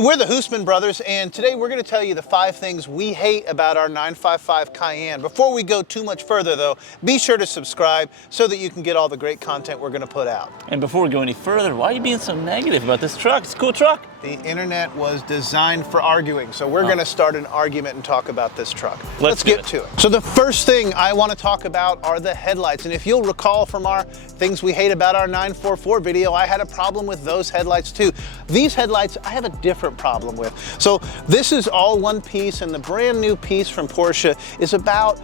we're the Husman Brothers, and today we're going to tell you the 5 things we hate about our 955 Cayenne. Before we go too much further, though, be sure to subscribe so that you can get all the great content we're going to put out. And before we go any further, why are you being so negative about this truck? It's a cool truck. The internet was designed for arguing, so we're going to start an argument and talk about this truck. Let's get to it. So the first thing I want to talk about are the headlights. And if you'll recall from our things we hate about our 944 video, I had a problem with those headlights too. These headlights, I have a different problem with. So this is all one piece, and the brand new piece from Porsche is about,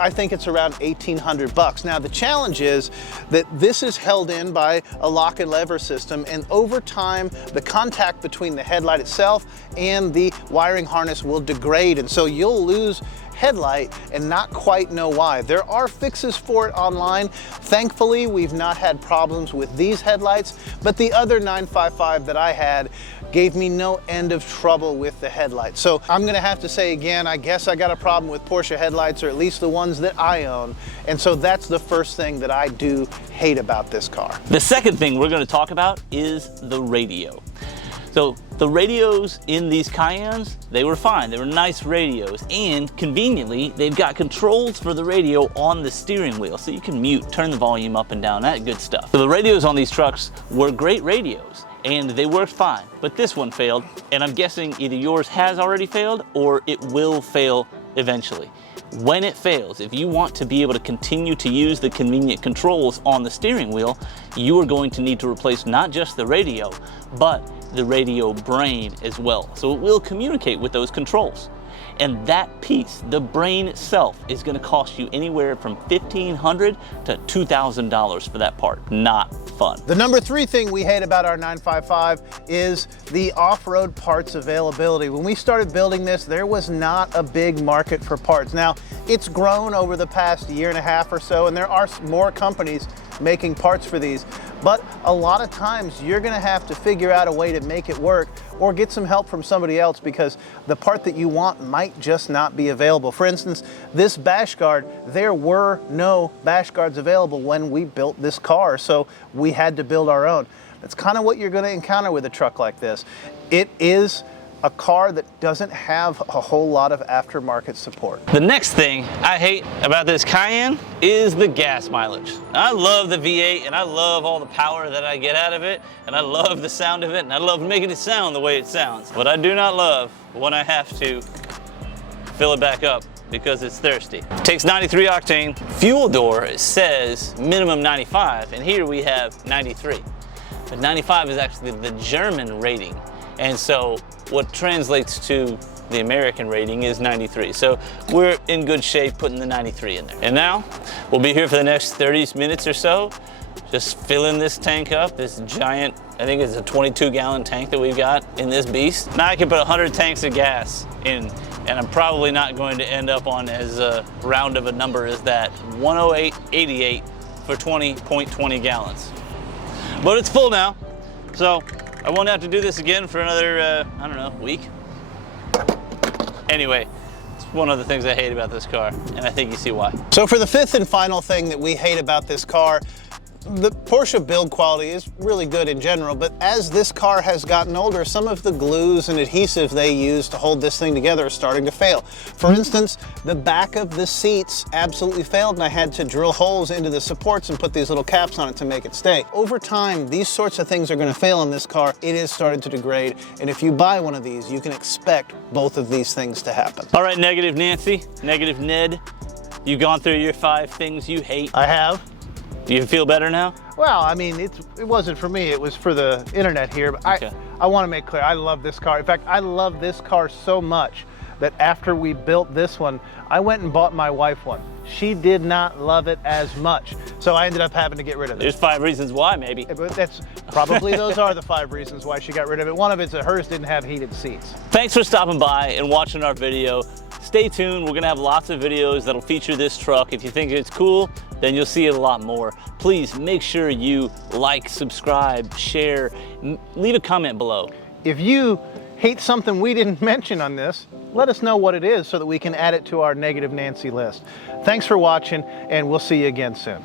I think it's around $1,800. Now the challenge is that this is held in by a lock and lever system, and over time the contact between the headlight itself and the wiring harness will degrade, and so you'll lose headlight and not quite know why. There are fixes for it online. Thankfully, we've not had problems with these headlights, but the other 955 that I had gave me no end of trouble with the headlights. So I'm gonna have to say again, I guess I got a problem with Porsche headlights, or at least the ones that I own. And so that's the first thing that I do hate about this car. The second thing we're gonna talk about is the radio. So the radios in these Cayennes, they were fine. They were nice radios, and conveniently, they've got controls for the radio on the steering wheel, so you can mute, turn the volume up and down, that good stuff. So the radios on these trucks were great radios, and they worked fine, but this one failed, and I'm guessing either yours has already failed or it will fail eventually. When it fails, if you want to be able to continue to use the convenient controls on the steering wheel, you are going to need to replace not just the radio, but the radio brain as well. So it will communicate with those controls. And that piece, the brain itself, is going to cost you anywhere from $1,500 to $2,000 for that part. Not fun. The number 3 thing we hate about our 955 is the off-road parts availability. When we started building this, there was not a big market for parts. Now, it's grown over the past year and a half or so, and there are more companies making parts for these, but a lot of times you're going to have to figure out a way to make it work or get some help from somebody else, because the part that you want might just not be available. For instance, this bash guard, there were no bash guards available when we built this car, so we had to build our own. That's kind of what you're going to encounter with a truck like this. It is a car that doesn't have a whole lot of aftermarket support. The next thing I hate about this Cayenne is the gas mileage. I love the V8, and I love all the power that I get out of it, and I love the sound of it, and I love making it sound the way it sounds. But I do not love when I have to fill it back up because it's thirsty. It takes 93 octane. Fuel door says minimum 95, and here we have 93. But 95 is actually the German rating. And so what translates to the American rating is 93. So we're in good shape putting the 93 in there. And now we'll be here for the next 30 minutes or so, just filling this tank up, this giant, I think it's a 22-gallon tank that we've got in this beast. Now I can put 100 tanks of gas in, and I'm probably not going to end up on as round of a number as that. 108.88 for 20.20 gallons. But it's full now, so I won't have to do this again for another, I don't know, week. Anyway, it's one of the things I hate about this car, and I think you see why. So for the 5th and final thing that we hate about this car, the Porsche build quality is really good in general, but as this car has gotten older, some of the glues and adhesive they use to hold this thing together are starting to fail. For instance, the back of the seats absolutely failed, and I had to drill holes into the supports and put these little caps on it to make it stay. Over time, these sorts of things are going to fail in this car. It is starting to degrade, and if you buy one of these, you can expect both of these things to happen. All right, Negative Nancy, Negative Ned, you've gone through your 5 things you hate. I have. Do you feel better now? Well, I mean, it wasn't for me, it was for the internet here, but okay. I want to make clear, I love this car. In fact, I love this car so much that after we built this one, I went and bought my wife one. She did not love it as much, so I ended up having to get rid of it. There's 5 reasons why, maybe. That's probably, those are the 5 reasons why she got rid of it. One of it's that hers didn't have heated seats. Thanks for stopping by and watching our video. Stay tuned, we're gonna have lots of videos that'll feature this truck. If you think it's cool, then you'll see it a lot more. Please make sure you like, subscribe, share, leave a comment below. If you hate something we didn't mention on this, let us know what it is so that we can add it to our Negative Nancy list. Thanks for watching, and we'll see you again soon.